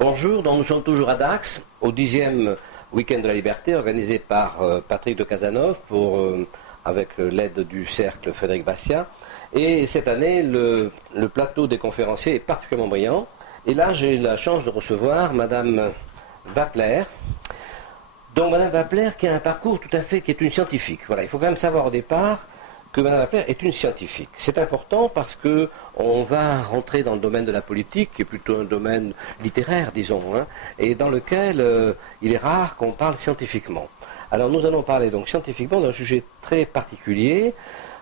Bonjour, donc nous sommes toujours à Dax, au 10e week-end de la liberté, organisé par Patrick de Cazeneuve avec l'aide du cercle Frédéric Bastiat. Et cette année, le plateau des conférenciers est particulièrement brillant. Et là, j'ai la chance de recevoir Madame Wappler. Donc Madame Wappler qui a un parcours tout à fait, qui est une scientifique. Voilà, il faut quand même savoir au départ que Madame Wappler est une scientifique. C'est important parce que on va rentrer dans le domaine de la politique, qui est plutôt un domaine littéraire, disons, hein, et dans lequel il est rare qu'on parle scientifiquement. Alors nous allons parler donc scientifiquement d'un sujet très particulier.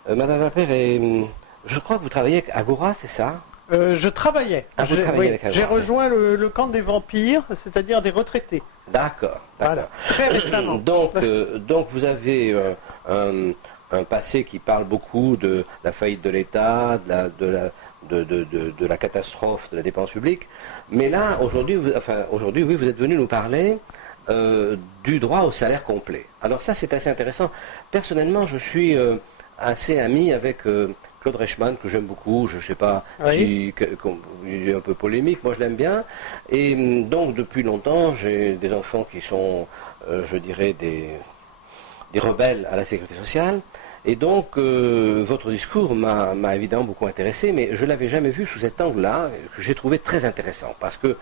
Madame Wappler, je crois que vous travaillez avec Agora, c'est ça? Je travaillais. Vous travaillez avec Agora. J'ai rejoint le camp des vampires, c'est-à-dire des retraités. D'accord. Voilà, très récemment. Donc vous avez un passé qui parle beaucoup de la faillite de l'État, de la catastrophe de la dépense publique. Mais là, aujourd'hui, oui, vous êtes venu nous parler du droit au salaire complet. Alors ça, c'est assez intéressant. Personnellement, je suis assez ami avec Claude Reichmann, que j'aime beaucoup. Je ne sais pas si il est un peu polémique, moi je l'aime bien. Et donc, depuis longtemps, j'ai des enfants qui sont, je dirais, des rebelles à la sécurité sociale. Et donc, votre discours m'a évidemment beaucoup intéressé, mais je ne l'avais jamais vu sous cet angle-là, que j'ai trouvé très intéressant. Parce que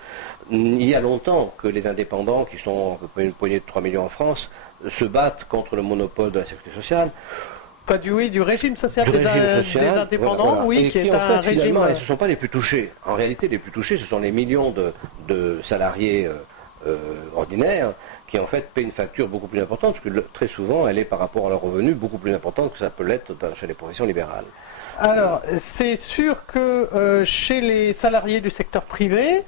il y a longtemps que les indépendants, qui sont à peu près une poignée de 3 millions en France, se battent contre le monopole de la sécurité sociale. Pas du régime social, des indépendants, voilà. Oui, et qui est en fait, un régime. Finalement, ce ne sont pas les plus touchés. En réalité, les plus touchés, ce sont les millions de salariés ordinaires qui en fait paient une facture beaucoup plus importante, parce que très souvent, elle est par rapport à leurs revenus beaucoup plus importante que ça peut l'être chez les professions libérales. Alors, c'est sûr que chez les salariés du secteur privé,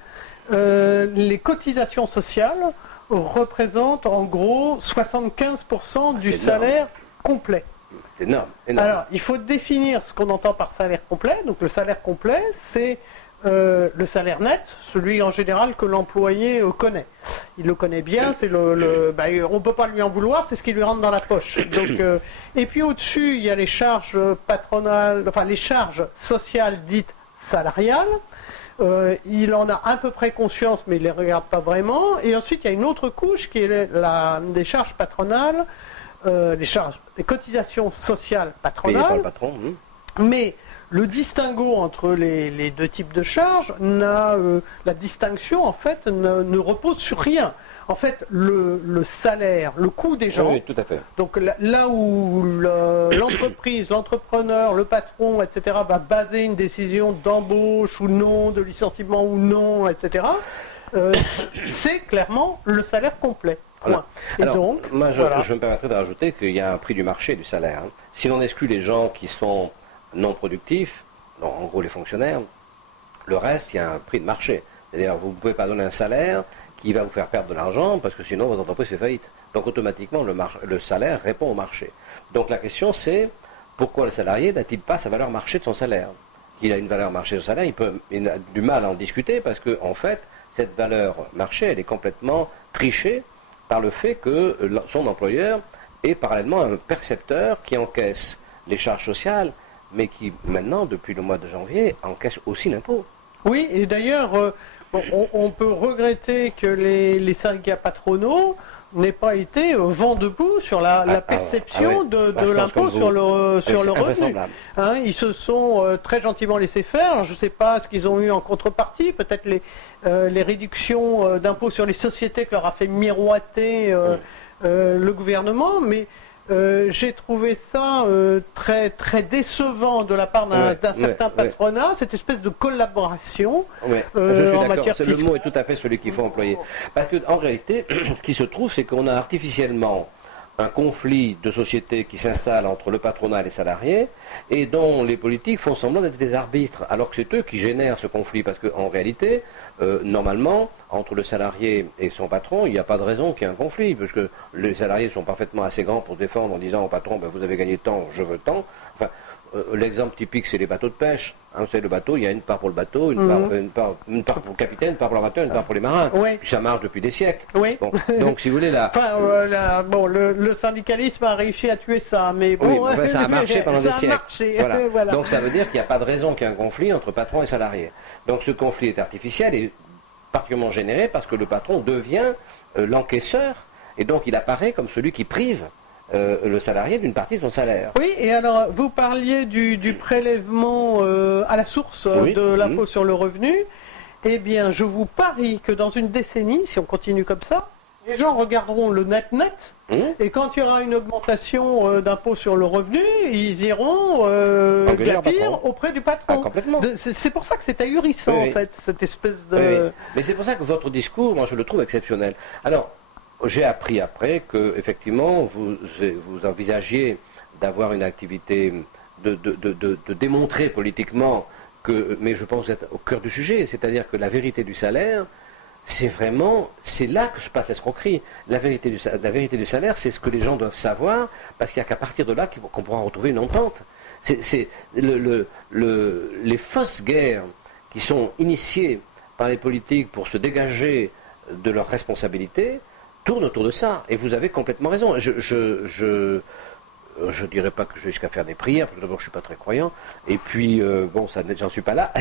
les cotisations sociales représentent en gros 75% du salaire complet. C'est énorme. Alors, il faut définir ce qu'on entend par salaire complet. Donc, le salaire complet, c'est le salaire net, celui en général que l'employé connaît. Il le connaît bien, c'est on ne peut pas lui en vouloir, c'est ce qui lui rentre dans la poche. Donc, et puis au-dessus, il y a les charges patronales, enfin les charges sociales dites salariales. Il en a à peu près conscience, mais il ne les regarde pas vraiment. Et ensuite, il y a une autre couche qui est des charges patronales, les cotisations sociales patronales. Payées par le patron. Mais le distinguo entre les deux types de charges, la distinction en fait ne repose sur rien. En fait, le salaire, le coût des gens, oui, tout à fait. donc là où l'entreprise, l'entrepreneur, le patron, etc., va baser une décision d'embauche ou non, de licenciement ou non, etc., c'est clairement le salaire complet. Voilà. Et alors, donc, moi, voilà. je me permettrai de rajouter qu'il y a un prix du marché du salaire. Hein. Si l'on exclut les gens qui sont non productifs, donc en gros les fonctionnaires, le reste, il y a un prix de marché. C'est-à-dire, vous ne pouvez pas donner un salaire qui va vous faire perdre de l'argent, parce que sinon votre entreprise fait faillite. Donc automatiquement, le salaire répond au marché. Donc la question c'est, pourquoi le salarié n'a-t-il pas sa valeur marché de son salaire? Qu'il a une valeur marché de son salaire, il a du mal à en discuter, parce que en fait, cette valeur marché, elle est complètement trichée par le fait que son employeur est parallèlement un percepteur qui encaisse les charges sociales, mais qui maintenant, depuis le mois de janvier, encaisse aussi l'impôt. Oui, et d'ailleurs, on peut regretter que les syndicats patronaux n'aient pas été vent debout sur la perception de l'impôt sur le revenu. Hein, ils se sont très gentiment laissés faire. Alors, je ne sais pas ce qu'ils ont eu en contrepartie, peut-être les réductions d'impôts sur les sociétés que leur a fait miroiter le gouvernement, mais j'ai trouvé ça très, très décevant de la part d'un certain patronat, cette espèce de collaboration je suis en matière fiscale. Le mot est tout à fait celui qu'il faut employer. Parce qu'en réalité, ce qui se trouve, c'est qu'on a artificiellement un conflit de société qui s'installe entre le patronat et les salariés, et dont les politiques font semblant d'être des arbitres, alors que c'est eux qui génèrent ce conflit, parce qu'en réalité, normalement, entre le salarié et son patron, il n'y a pas de raison qu'il y ait un conflit, parce que les salariés sont parfaitement assez grands pour se défendre en disant au patron, vous avez gagné tant, je veux tant. Enfin, l'exemple typique, c'est les bateaux de pêche. Hein, c'est le bateau, il y a une part pour le bateau, une part pour le capitaine, une part pour l'armateur, une part pour les marins. Puis ça marche depuis des siècles. Bon, donc, si vous voulez, là... le syndicalisme a réussi à tuer ça, mais bon... ça a marché pendant des siècles. Voilà. Voilà. Donc, ça veut dire qu'il n'y a pas de raison qu'il y ait un conflit entre patron et salarié. Donc, ce conflit est artificiel et particulièrement généré parce que le patron devient l'encaisseur, et donc il apparaît comme celui qui prive le salarié d'une partie de son salaire. Oui, et alors vous parliez du prélèvement à la source de l'impôt sur le revenu. Eh bien, je vous parie que dans une décennie, si on continue comme ça, les gens regarderont le net, et quand il y aura une augmentation d'impôt sur le revenu, ils iront bien pire auprès du patron. Ah, complètement. C'est pour ça que c'est ahurissant, en fait, cette espèce de... Oui. Mais c'est pour ça que votre discours, moi, je le trouve exceptionnel. Alors, j'ai appris après que, effectivement, vous envisagiez d'avoir une activité, de démontrer politiquement mais je pense que vous êtes au cœur du sujet, c'est-à-dire que la vérité du salaire, c'est là que se passe l'escroquerie. La vérité du salaire, c'est ce que les gens doivent savoir, parce qu'il n'y a qu'à partir de là qu'on pourra retrouver une entente. Les fausses guerres qui sont initiées par les politiques pour se dégager de leurs responsabilités tournent autour de ça. Et vous avez complètement raison. Je ne dirais pas que je vais jusqu'à faire des prières, parce que d'abord je ne suis pas très croyant, et puis, j'en suis pas là.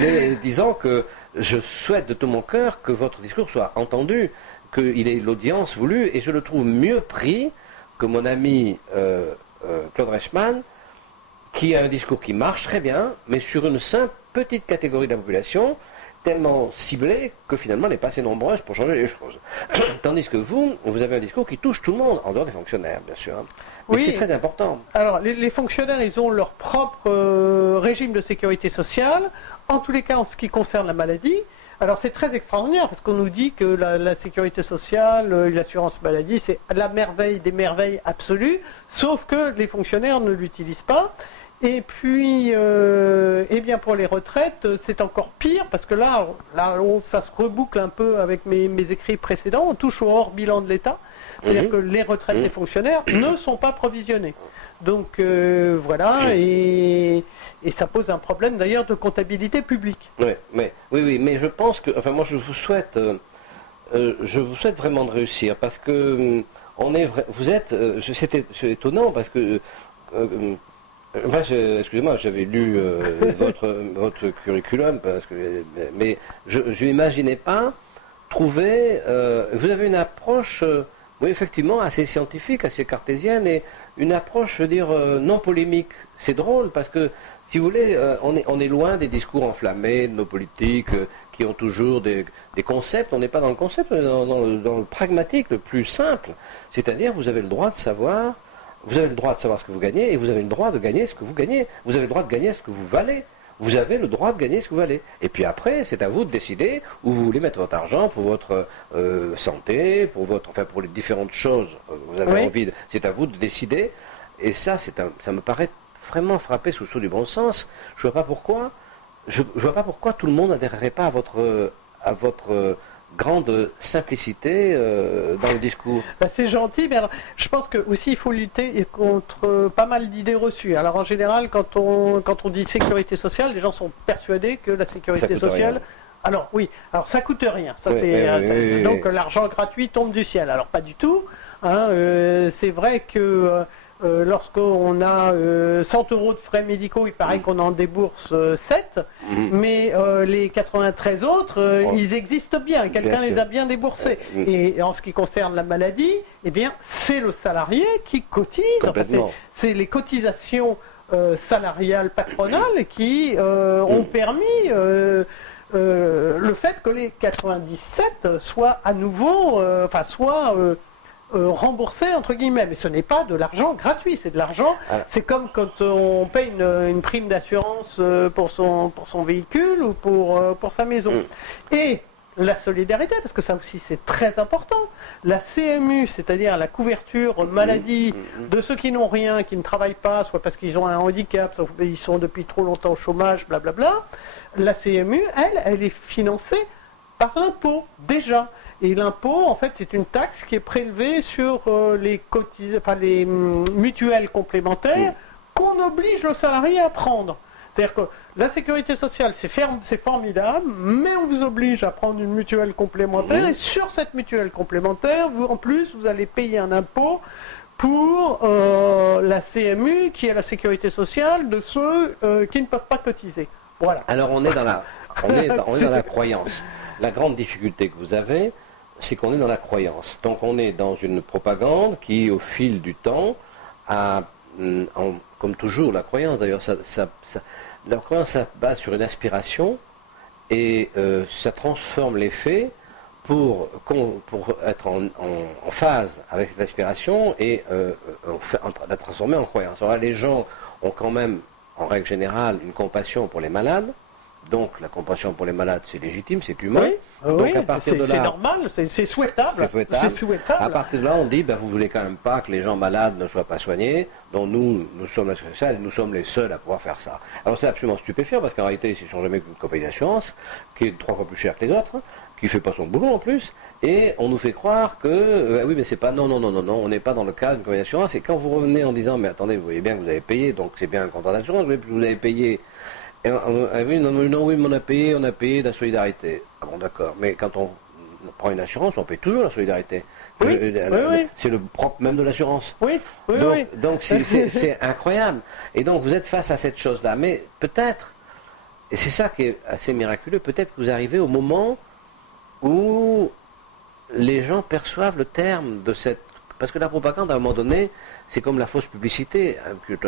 Mais disons que je souhaite de tout mon cœur que votre discours soit entendu, qu'il ait l'audience voulue, et je le trouve mieux pris que mon ami Claude Reichmann, qui a un discours qui marche très bien, mais sur une simple petite catégorie de la population, tellement ciblée que finalement elle n'est pas assez nombreuse pour changer les choses. Tandis que vous avez un discours qui touche tout le monde, en dehors des fonctionnaires, bien sûr. Mais oui, c'est très important. Alors, les fonctionnaires, ils ont leur propre régime de sécurité sociale, en tous les cas en ce qui concerne la maladie. Alors, c'est très extraordinaire, parce qu'on nous dit que la sécurité sociale, l'assurance maladie, c'est la merveille des merveilles absolues, sauf que les fonctionnaires ne l'utilisent pas. Et puis, eh bien pour les retraites, c'est encore pire, parce que là ça se reboucle un peu avec mes écrits précédents, on touche au hors bilan de l'État, c'est-à-dire que les retraites des fonctionnaires ne sont pas provisionnées. Donc voilà, et ça pose un problème d'ailleurs de comptabilité publique. Oui, mais je pense que, enfin moi je vous souhaite vraiment de réussir, parce que c'est étonnant, parce que... excusez-moi, j'avais lu votre curriculum, mais je n'imaginais pas trouver... vous avez une approche, oui, effectivement, assez scientifique, assez cartésienne, et une approche, je veux dire, non polémique. C'est drôle, parce que, si vous voulez, on est loin des discours enflammés de nos politiques qui ont toujours des concepts. On n'est pas dans le concept, on est dans le pragmatique, le plus simple. C'est-à-dire, vous avez le droit de savoir... Vous avez le droit de savoir ce que vous gagnez, et vous avez le droit de gagner ce que vous gagnez. Vous avez le droit de gagner ce que vous valez. Vous avez le droit de gagner ce que vous valez. Et puis après, c'est à vous de décider où vous voulez mettre votre argent pour votre santé, pour les différentes choses que vous avez envie. C'est à vous de décider. Et ça, ça me paraît vraiment frappé sous le sceau du bon sens. Je vois pas pourquoi. Je vois pas pourquoi tout le monde n'adhérerait pas à votre grande simplicité dans le discours. C'est gentil, mais alors, je pense que aussi il faut lutter contre pas mal d'idées reçues. Alors en général, quand on dit sécurité sociale, les gens sont persuadés que la sécurité sociale... Rien. Alors oui, alors ça coûte rien. Ça, donc l'argent gratuit tombe du ciel. Alors pas du tout. Hein, c'est vrai que... lorsqu'on a 100 € de frais médicaux, il paraît qu'on en débourse 7, mais les 93 autres, ils existent bien, quelqu'un les a bien déboursés. Et en ce qui concerne la maladie, eh bien, c'est le salarié qui cotise, c'est les cotisations salariales patronales qui ont permis le fait que les 97 soient à nouveau, remboursé entre guillemets, mais ce n'est pas de l'argent gratuit, c'est de l'argent, c'est comme quand on paye une prime d'assurance pour son véhicule ou pour sa maison. Et la solidarité, parce que ça aussi c'est très important, la CMU, c'est-à-dire la couverture maladie de ceux qui n'ont rien, qui ne travaillent pas, soit parce qu'ils ont un handicap, soit ils sont depuis trop longtemps au chômage, blablabla, la CMU, elle est financée par l'impôt, déjà. Et l'impôt, en fait, c'est une taxe qui est prélevée sur les mutuelles complémentaires qu'on oblige le salarié à prendre. C'est-à-dire que la sécurité sociale, c'est formidable, mais on vous oblige à prendre une mutuelle complémentaire, et sur cette mutuelle complémentaire, en plus, vous allez payer un impôt pour la CMU, qui est la sécurité sociale de ceux qui ne peuvent pas cotiser. Voilà. Alors on est dans la... On est dans la croyance. La grande difficulté que vous avez, c'est qu'on est dans la croyance. Donc on est dans une propagande qui, au fil du temps, a, comme toujours, la croyance, d'ailleurs, la croyance, ça base sur une aspiration, et ça transforme les faits pour être en phase avec cette aspiration et la transformer en croyance. Alors là, les gens ont quand même, en règle générale, une compassion pour les malades. Donc la compassion pour les malades, c'est légitime, c'est humain. Oui, donc oui, à partir de là, c'est normal, c'est souhaitable. C'est souhaitable. À partir de là, on dit, vous voulez quand même pas que les gens malades ne soient pas soignés, donc nous sommes nous sommes les seuls à pouvoir faire ça. Alors c'est absolument stupéfiant, parce qu'en réalité, ils ne sont jamais qu'une compagnie d'assurance, qui est 3 fois plus chère que les autres, qui ne fait pas son boulot en plus, et on nous fait croire que, oui, mais c'est pas, non, on n'est pas dans le cadre d'une compagnie d'assurance, et quand vous revenez en disant, mais attendez, vous voyez bien que vous avez payé, donc c'est bien un contrat d'assurance, vous avez payé. Et oui, non, oui, mais on a payé de la solidarité. Ah bon, d'accord. Mais quand on prend une assurance, on paye toujours la solidarité. Oui, c'est le propre même de l'assurance. Oui, donc c'est incroyable. Et donc vous êtes face à cette chose-là. Mais peut-être, et c'est ça qui est assez miraculeux, peut-être que vous arrivez au moment où les gens perçoivent le terme de cette... Parce que la propagande, à un moment donné, c'est comme la fausse publicité, qui est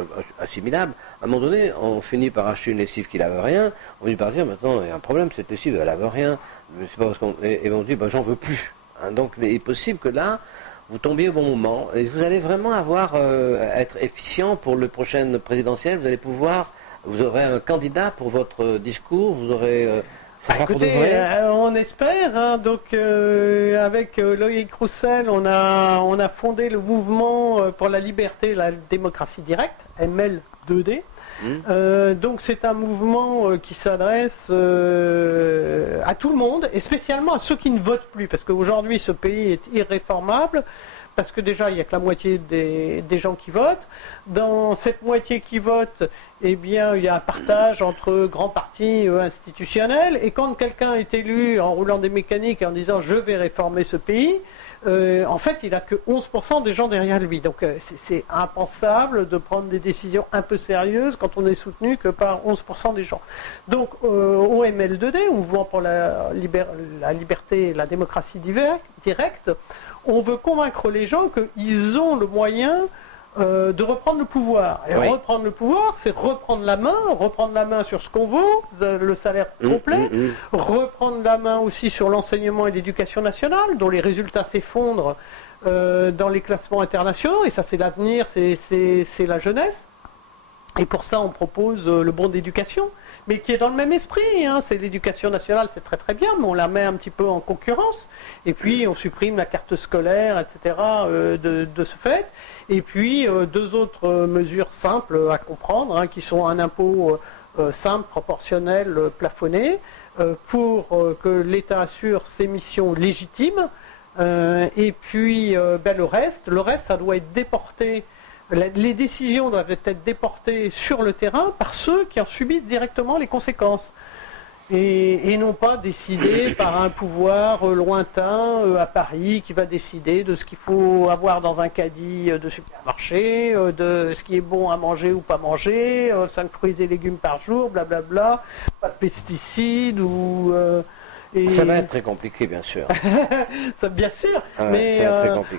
assimilable. À un moment donné, on finit par acheter une lessive qui lave rien, on finit par dire, maintenant, il y a un problème, cette lessive, elle lave rien. C'est pas parce et on dit, j'en veux plus. Donc, il est possible que là, vous tombiez au bon moment, et vous allez vraiment être efficient pour le prochain présidentiel, vous aurez un candidat pour votre discours, vous aurez... écoutez, on espère. Donc, avec Loïc Roussel, on a fondé le mouvement pour la liberté et la démocratie directe, ML2D. Donc, c'est un mouvement qui s'adresse à tout le monde, et spécialement à ceux qui ne votent plus, parce qu'aujourd'hui, ce pays est irréformable. Parce que déjà, il n'y a que la moitié des gens qui votent. Dans cette moitié qui vote, eh bien, il y a un partage entre grands partis institutionnels. Et quand quelqu'un est élu en roulant des mécaniques et en disant « je vais réformer ce pays », en fait, il n'a que 11% des gens derrière lui. Donc, c'est impensable de prendre des décisions un peu sérieuses quand on est soutenu que par 11% des gens. Donc, au ML2D, au Mouvement pour la liberté et la démocratie directe, on veut convaincre les gens qu'ils ont le moyen de reprendre le pouvoir. Et reprendre le pouvoir, c'est reprendre la main sur ce qu'on vaut, le salaire complet, reprendre la main aussi sur l'enseignement et l'éducation nationale, dont les résultats s'effondrent dans les classements internationaux, et ça c'est l'avenir, c'est la jeunesse. Et pour ça, on propose le bon d'éducation, mais qui est dans le même esprit. C'est l'éducation nationale, c'est très très bien, mais on la met un petit peu en concurrence. Et puis, on supprime la carte scolaire, etc. De ce fait. Et puis, 2 autres mesures simples à comprendre, qui sont un impôt simple, proportionnel, plafonné, pour que l'État assure ses missions légitimes. Et puis, le reste, ça doit être déporté. Les décisions doivent être déportées sur le terrain par ceux qui en subissent directement les conséquences. Et non pas décidées par un pouvoir lointain à Paris qui va décider de ce qu'il faut avoir dans un caddie de supermarché, de ce qui est bon à manger ou pas manger, 5 fruits et légumes par jour, blablabla, pas de pesticides ou... Ça va être très compliqué, bien sûr. Ça, bien sûr, mais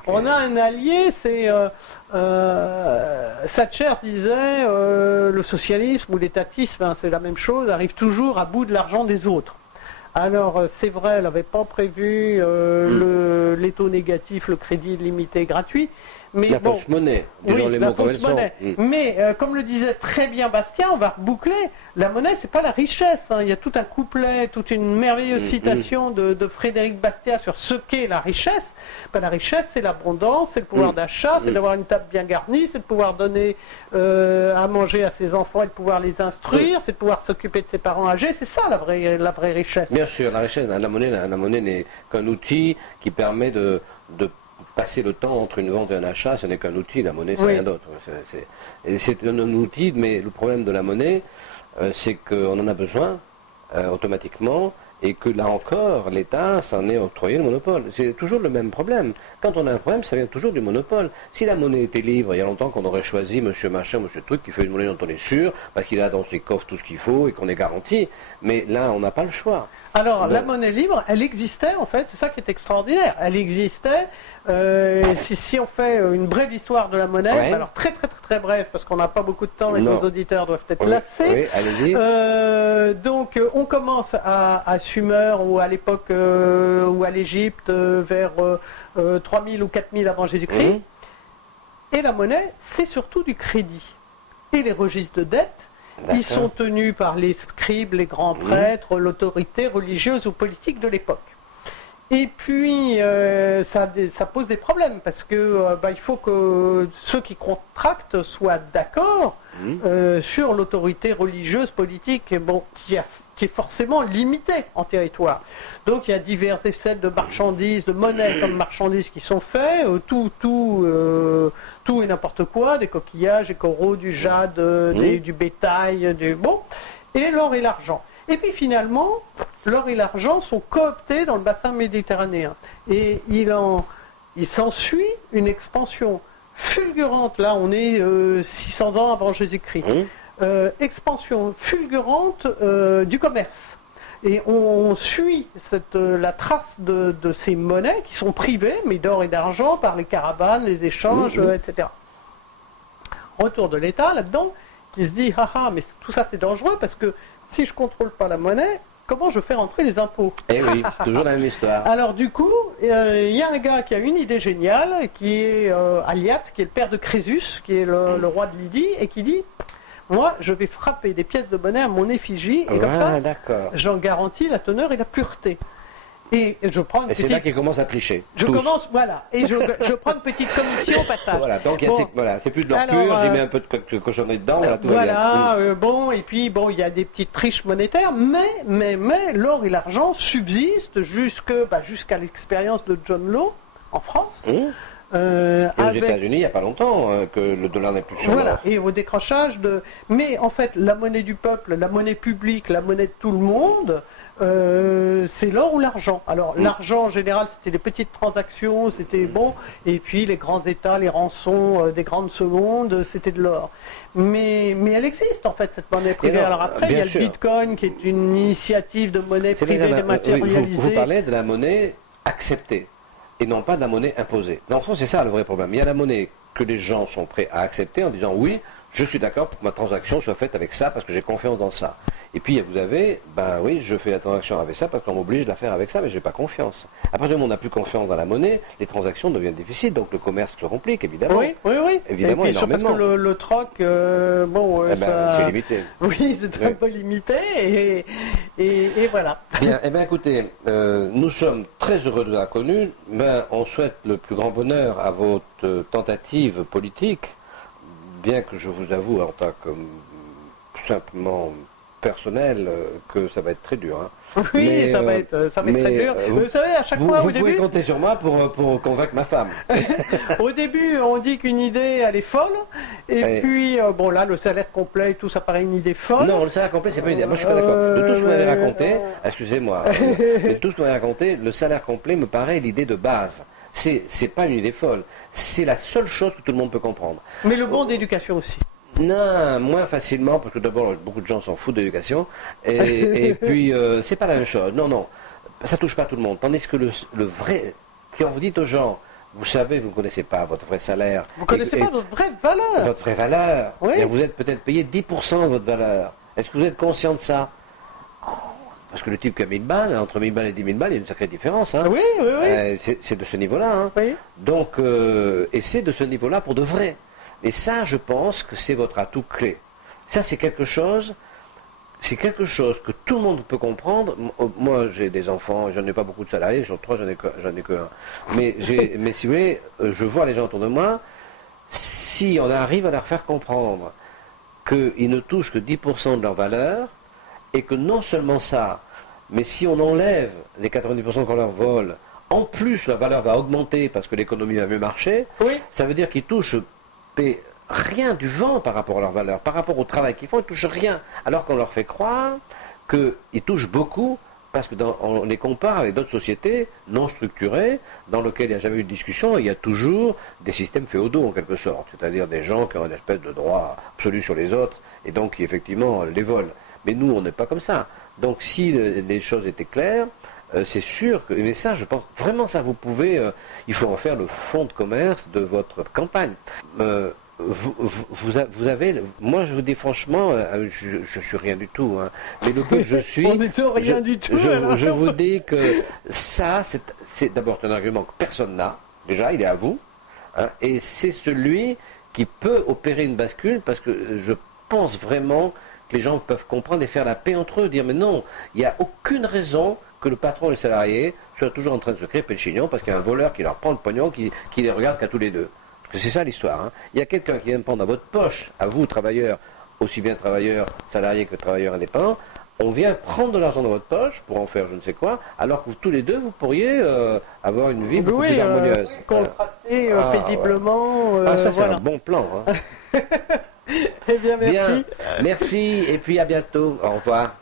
on a un allié, c'est... Thatcher disait le socialisme ou l'étatisme, c'est la même chose, arrive toujours à bout de l'argent des autres. Alors, c'est vrai, elle n'avait pas prévu les taux négatifs, le crédit limité gratuit. Mais la fausse monnaie, disons les mots comme elles sont. Mais comme le disait très bien Bastien, on va reboucler, la monnaie c'est pas la richesse, il y a tout un couplet, toute une merveilleuse citation de Frédéric Bastiat sur ce qu'est la richesse. La richesse c'est l'abondance, c'est le pouvoir d'achat, c'est d'avoir une table bien garnie, c'est de pouvoir donner à manger à ses enfants et de pouvoir les instruire, c'est de pouvoir s'occuper de ses parents âgés, c'est ça la vraie richesse. Bien sûr, la richesse, la monnaie n'est qu'un outil qui permet de passer le temps entre une vente et un achat, ce n'est qu'un outil, la monnaie c'est rien d'autre. C'est un outil, mais le problème de la monnaie, c'est qu'on en a besoin automatiquement, et que là encore, l'État s'en est octroyé le monopole. C'est toujours le même problème. Quand on a un problème, ça vient toujours du monopole. Si la monnaie était libre, il y a longtemps qu'on aurait choisi monsieur machin, monsieur truc, qui fait une monnaie dont on est sûr, parce qu'il a dans ses coffres tout ce qu'il faut et qu'on est garanti. Mais là, on n'a pas le choix. Alors, la monnaie libre, elle existait en fait, c'est ça qui est extraordinaire. Elle existait, si on fait une brève histoire de la monnaie, alors très bref, parce qu'on n'a pas beaucoup de temps et nos auditeurs doivent être lassés. Oui, allez-y. Donc, on commence à Sumer ou à l'époque, ou à l'Égypte, vers 3000 ou 4000 avant Jésus-Christ. Et la monnaie, c'est surtout du crédit. Et les registres de dette, ils sont tenus par les scribes, les grands prêtres, l'autorité religieuse ou politique de l'époque. Et puis, ça pose des problèmes, parce que il faut que ceux qui contractent soient d'accord sur l'autorité religieuse, politique, qui est forcément limitée en territoire. Donc il y a divers essais de marchandises, de monnaie comme marchandises qui sont faits, tout et n'importe quoi, des coquillages, des coraux, du jade, du bétail, et l'or et l'argent. Et puis finalement, l'or et l'argent sont cooptés dans le bassin méditerranéen. Et il s'ensuit une expansion fulgurante, là on est 600 ans avant Jésus-Christ, expansion fulgurante du commerce. Et on suit la trace de ces monnaies qui sont privées, mais d'or et d'argent, par les caravanes, les échanges, etc. Retour de l'État là-dedans, qui se dit, mais tout ça c'est dangereux, parce que si je ne contrôle pas la monnaie, comment je fais rentrer les impôts? Eh oui, toujours la même histoire. Alors du coup, il y a un gars qui a une idée géniale, qui est Aliat, qui est le père de Crésus, qui est le roi de Lydie, et qui dit, moi, je vais frapper des pièces de monnaie à mon effigie, et comme ça, j'en garantis la teneur et la pureté. Et je prends une petite... c'est là qu'il commence à tricher. Et je prends une petite commission au passage. Voilà, donc c'est plus de l'or pur, j'y mets un peu de cochonnerie dedans, voilà, tout va bien. Et puis il y a des petites triches monétaires, mais l'or et l'argent subsistent jusqu'à l'expérience de John Law en France. Et aux États-Unis, il n'y a pas longtemps que le dollar n'est plus sur l'or. Et au décrochage de... Mais en fait, la monnaie du peuple, la monnaie publique, la monnaie de tout le monde, c'est l'or ou l'argent. Alors l'argent en général, c'était des petites transactions, c'était bon, et puis les grands États, les rançons des grandes secondes, c'était de l'or. Mais elle existe en fait, cette monnaie privée. Alors après, il y a le Bitcoin qui est une initiative de monnaie privée dématérialisée. Vous parlez de la monnaie acceptée et non pas de la monnaie imposée. Dans le fond, c'est ça le vrai problème. Il y a la monnaie que les gens sont prêts à accepter en disant oui, je suis d'accord pour que ma transaction soit faite avec ça parce que j'ai confiance dans ça. Et puis vous avez, oui, je fais la transaction avec ça parce qu'on m'oblige de la faire avec ça, mais je n'ai pas confiance. À partir du moment où on n'a plus confiance dans la monnaie, les transactions deviennent difficiles, donc le commerce se complique, évidemment. Oui. Évidemment, et puis parce que le troc, c'est limité. Oui, c'est un peu limité, et voilà. Bien, écoutez, nous sommes très heureux de l'inconnu, mais on souhaite le plus grand bonheur à votre tentative politique, bien que je vous avoue en tant que simplement personnel que ça va être très dur. Oui, mais, ça va être très dur. Vous savez, à chaque fois au début... Vous pouvez compter sur moi pour convaincre ma femme. Au début, on dit qu'une idée, elle est folle. Et puis, là, le salaire complet et tout, ça paraît une idée folle. Non, le salaire complet, c'est pas une idée. Moi, je suis pas d'accord. De tout ce que vous m'avez raconté, excusez-moi, de tout ce que vous m'avez raconté, le salaire complet me paraît l'idée de base. C'est pas une idée folle. C'est la seule chose que tout le monde peut comprendre. Mais le bon d'éducation aussi. Non, moins facilement, parce que d'abord, beaucoup de gens s'en foutent d'éducation, et puis, c'est pas la même chose. Non, ça touche pas tout le monde. Tandis que le vrai, quand vous dites aux gens, vous savez, vous ne connaissez pas votre vrai salaire. Vous ne connaissez pas votre vraie valeur. Votre vraie valeur. Oui. Et vous êtes peut-être payé 10% de votre valeur. Est-ce que vous êtes conscient de ça? Parce que le type qui a 1000 balles, entre 1000 balles et 10 000 balles, il y a une sacrée différence. Hein. Oui. C'est de ce niveau-là. Hein. Oui. Donc, et c'est de ce niveau-là pour de vrai. Et ça, je pense que c'est votre atout clé. Ça, c'est quelque chose que tout le monde peut comprendre. Moi, j'ai des enfants, j'en ai pas beaucoup de salariés, j'en ai 3, j'en ai que 1. Mais si vous voulez, je vois les gens autour de moi, si on arrive à leur faire comprendre qu'ils ne touchent que 10% de leur valeur, et que non seulement ça, mais si on enlève les 90% qu'on leur vole, en plus la valeur va augmenter parce que l'économie va mieux marcher, ça veut dire qu'ils touchent rien du vent par rapport à leur valeur, par rapport au travail qu'ils font, ils ne touchent rien, alors qu'on leur fait croire qu'ils touchent beaucoup parce que on les compare avec d'autres sociétés non structurées, dans lesquelles il n'y a jamais eu de discussion, et il y a toujours des systèmes féodaux en quelque sorte, c'est-à-dire des gens qui ont une espèce de droit absolu sur les autres, et donc qui effectivement les volent. Mais nous, on n'est pas comme ça. Donc si les choses étaient claires, c'est sûr que, mais ça, je pense, vraiment ça, vous pouvez, il faut en faire le fond de commerce de votre campagne. Vous avez, moi je vous dis franchement, je suis rien du tout, hein, mais le peu que je suis, on n'est rien du tout. Je vous dis que ça, c'est d'abord un argument que personne n'a, déjà, il est à vous, hein, et c'est celui qui peut opérer une bascule, parce que je pense vraiment que les gens peuvent comprendre et faire la paix entre eux, dire mais non, il n'y a aucune raison que le patron et le salarié soient toujours en train de se crêper le chignon parce qu'il y a un voleur qui leur prend le pognon, qui les regarde qu'à tous les deux. Parce que c'est ça l'histoire. Hein. Il y a quelqu'un qui vient prendre dans votre poche, à vous, travailleurs, aussi bien travailleurs salariés que travailleurs indépendants, on vient prendre de l'argent dans votre poche pour en faire je ne sais quoi, alors que tous les deux, vous pourriez avoir une vie beaucoup plus harmonieuse. Contracter paisiblement. Ça, c'est voilà. un bon plan. Hein. Eh bien, merci. Bien, merci, et puis à bientôt. Au revoir.